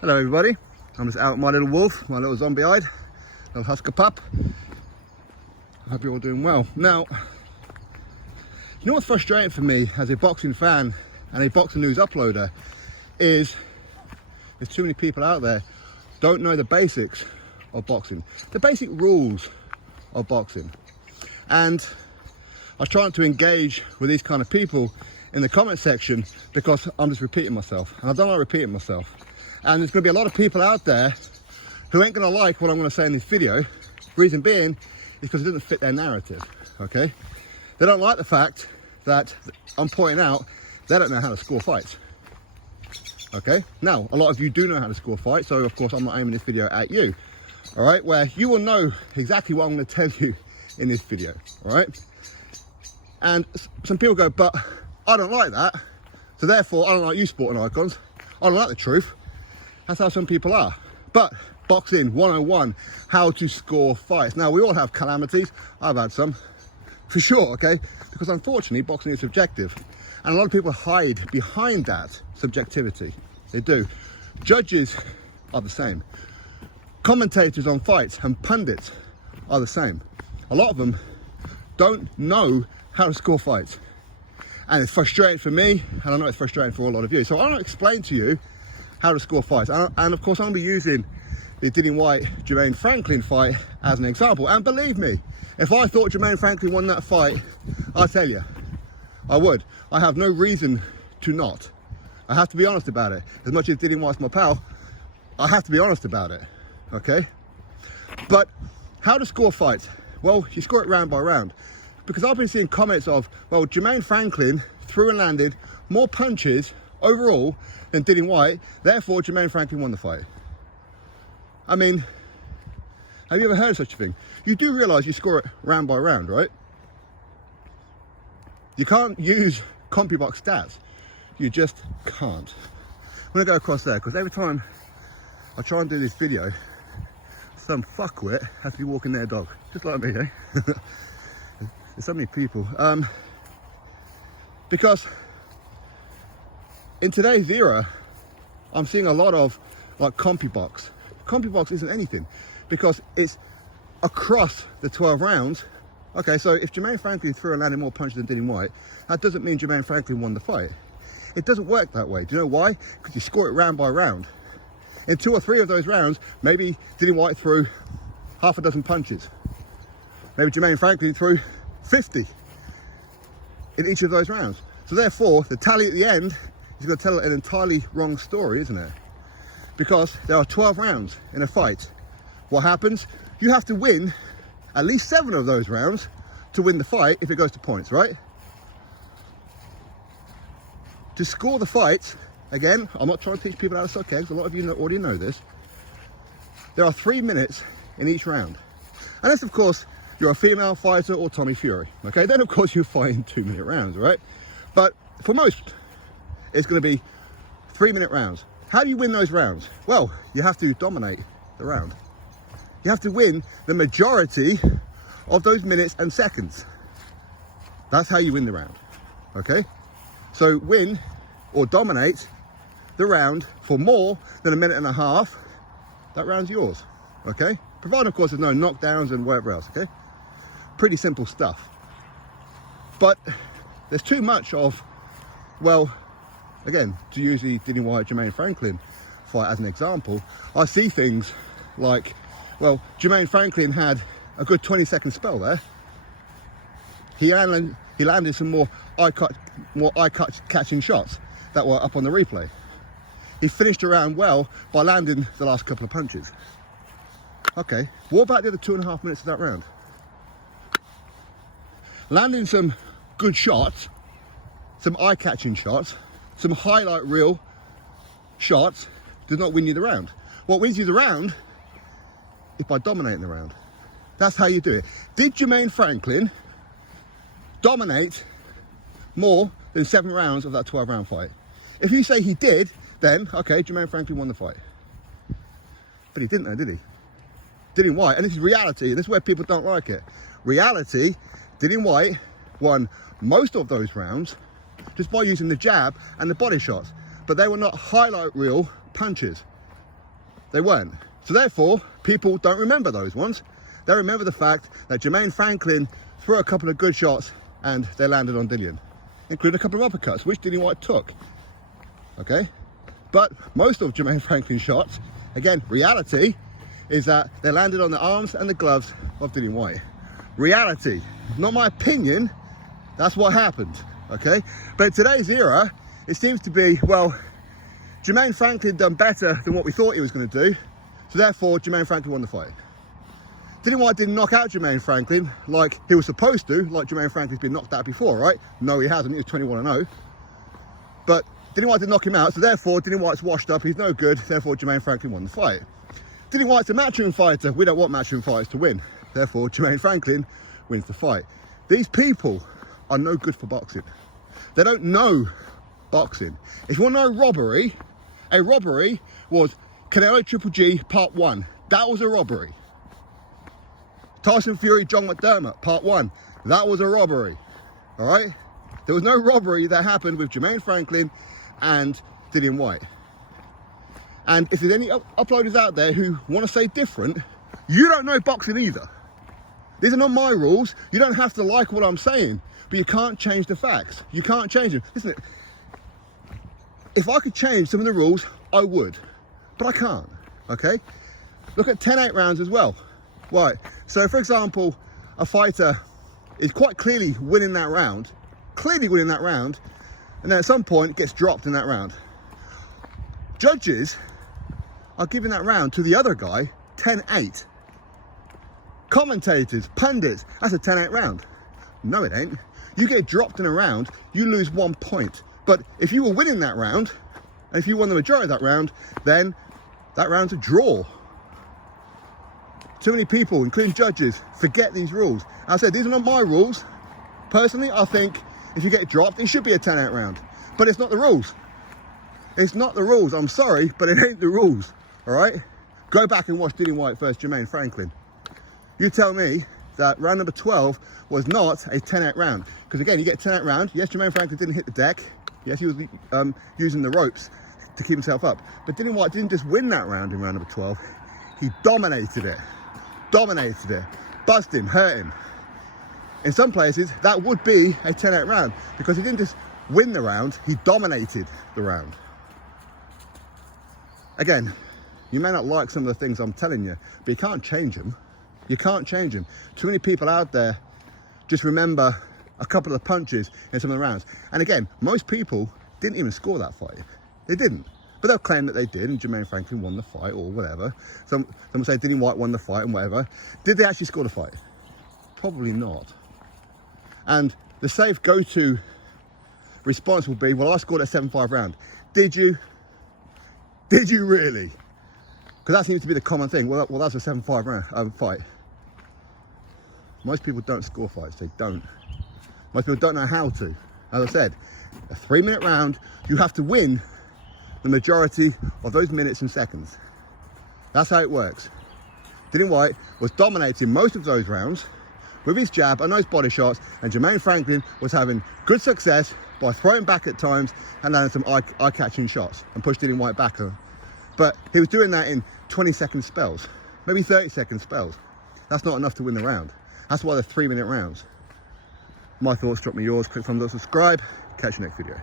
Hello everybody, I'm just out with my little wolf, my little zombie-eyed, little Husker pup. I hope you're all doing well. Now, you know what's frustrating for me as a boxing fan and a boxing news uploader is there's too many people out there don't know the basics of boxing, the basic rules of boxing. And I was trying to engage with these kind of people in the comment section because I'm just repeating myself, and I don't like repeating myself. And there's going to be a lot of people out there who ain't going to like what I'm going to say in this video. Reason being is because it doesn't fit their narrative, okay? They don't like the fact that I'm pointing out they don't know how to score fights, okay? Now, a lot of you do know how to score fights, so of course I'm not aiming this video at you, all right? Where you will know exactly what I'm going to tell you in this video, all right? And some people go, but I don't like that, so therefore I don't like you sporting icons. I don't like the truth. That's how some people are. But boxing 101, how to score fights. Now, we all have calamities. I've had some, for sure, okay? Because unfortunately, boxing is subjective. And a lot of people hide behind that subjectivity. They do. Judges are the same. Commentators on fights and pundits are the same. A lot of them don't know how to score fights. And it's frustrating for me, and I know it's frustrating for a lot of you. So I want to explain to you how to score fights. And of course, I'm going to be using the Dillian Whyte, Jermaine Franklin fight as an example. And believe me, if I thought Jermaine Franklin won that fight, I tell you, I would. I have no reason to not. I have to be honest about it. As much as Dillian Whyte's my pal, I have to be honest about it, okay? But how to score fights? Well, you score it round by round. Because I've been seeing comments of, well, Jermaine Franklin threw and landed more punches overall than Dillian Whyte, therefore Jermaine Franklin won the fight. I mean, have you ever heard of such a thing? You do realise you score it round by round, right? You can't use CompuBox stats. You just can't. I'm going to go across there because every time I try and do this video, some fuckwit has to be walking their dog, just like me, eh? There's so many people. Because in today's era, I'm seeing a lot of like CompuBox. CompuBox isn't anything because it's across the 12 rounds. Okay, so if Jermaine Franklin threw and landed more punches than Dillian Whyte, that doesn't mean Jermaine Franklin won the fight. It doesn't work that way. Do you know why? Because you score it round by round. In 2 or 3 of those rounds, maybe Dillian Whyte threw half a dozen punches. Maybe Jermaine Franklin threw 50 in each of those rounds. So therefore, the tally at the end is going to tell an entirely wrong story, isn't it? Because there are 12 rounds in a fight. What happens? You have to win at least 7 of those rounds to win the fight if it goes to points, right? To score the fight, again, I'm not trying to teach people how to suck eggs, a lot of you already know this. There are 3 minutes in each round. Unless, of course, you're a female fighter or Tommy Fury, okay? Then, of course, you fight in 2-minute rounds, right? But for most, it's going to be 3-minute rounds. How do you win those rounds? Well, you have to dominate the round. You have to win the majority of those minutes and seconds. That's how you win the round, okay? So win or dominate the round for more than 1.5 minutes, that round's yours, okay? Provided, of course, there's no knockdowns and whatever else, okay? Pretty simple stuff. But there's too much of, well, again, to use the Dillian Whyte, Jermaine Franklin fight as an example, I see things like, well, Jermaine Franklin had a good 20-second spell there. He landed some more eye-catching shots that were up on the replay. He finished the round well by landing the last couple of punches. Okay, what about the other 2.5 minutes of that round? Landing some good shots, some eye-catching shots, some highlight reel shots does not win you the round. What wins you the round is by dominating the round. That's how you do it. Did Jermaine Franklin dominate more than 7 rounds of that 12-round fight? If you say he did, then, okay, Jermaine Franklin won the fight. But he didn't though, did he? Dillian Whyte, and this is reality, and this is where people don't like it. Reality, Dillian Whyte won most of those rounds just by using the jab and the body shots. But they were not highlight reel punches. They weren't. So therefore, people don't remember those ones. They remember the fact that Jermaine Franklin threw a couple of good shots and they landed on Dillian, including a couple of uppercuts, which Dillian Whyte took. Okay? But most of Jermaine Franklin's shots, again, reality, is that they landed on the arms and the gloves of Dillian Whyte. Reality, not my opinion, that's what happened, okay? But in today's era, it seems to be, well, Jermaine Franklin done better than what we thought he was going to do, so therefore Jermaine Franklin won the fight. Dillian Whyte didn't knock out Jermaine Franklin like he was supposed to, like Jermaine Franklin's been knocked out before, right? No, he hasn't, he was 21-0. But Dillian Whyte didn't knock him out, so therefore Dillian Whyte's washed up, he's no good, therefore Jermaine Franklin won the fight. Dillian Whyte's a matchroom fighter, we don't want matchroom fighters to win, therefore Jermaine Franklin wins the fight. These people are no good for boxing. They don't know boxing. If you want to know robbery, a robbery was Canelo Triple G Part 1. That was a robbery. Tyson Fury John McDermott Part 1. That was a robbery. All right? There was no robbery that happened with Jermaine Franklin and Dillian Whyte. And if there's any uploaders out there who want to say different, you don't know boxing either. These are not my rules. You don't have to like what I'm saying, but you can't change the facts. You can't change them. Listen, if I could change some of the rules, I would, but I can't, okay? Look at 10-8 rounds as well. Right, so for example, a fighter is quite clearly winning that round, and then at some point gets dropped in that round. Judges are giving that round to the other guy 10-8. Commentators, pundits, that's a 10-8 round. No, it ain't. You get dropped in a round, you lose 1 point. But if you were winning that round, and if you won the majority of that round, then that round's a draw. Too many people, including judges, forget these rules. As I said, these are not my rules. Personally, I think if you get dropped, it should be a 10-8 round. But it's not the rules. It's not the rules. I'm sorry, but it ain't the rules. All right? Go back and watch Dillian Whyte versus Jermaine Franklin. You tell me that round number 12 was not a 10-8 round. Because again, you get a 10-8 round. Yes, Jermaine Franklin didn't hit the deck. Yes, he was using the ropes to keep himself up. But Dillian Whyte didn't just win that round in round number 12. He dominated it. Dominated it. Buzzed him, hurt him. In some places, that would be a 10-8 round. Because he didn't just win the round, he dominated the round. Again, you may not like some of the things I'm telling you, but you can't change them. You can't change them. Too many people out there just remember a couple of punches in some of the rounds. And again, most people didn't even score that fight. They didn't. But they'll claim that they did and Jermaine Franklin won the fight or whatever. Some will say Dillian Whyte won the fight and whatever. Did they actually score the fight? Probably not. And the safe go-to response will be, well, I scored a 7-5 round. Did you? Did you really? Because that seems to be the common thing. Well, that's a 7-5 round fight. Most people don't score fights. They don't. Most people don't know how to. As I said, a 3-minute round, you have to win the majority of those minutes and seconds. That's how it works. Dillian Whyte was dominating most of those rounds with his jab and those body shots, and Jermaine Franklin was having good success by throwing back at times and landing some eye-catching shots and pushed Dillian Whyte back. But he was doing that in 20-second spells, maybe 30-second spells. That's not enough to win the round. That's why they're 3-minute rounds. My thoughts, drop me yours, click thumbs up, subscribe. Catch you next video.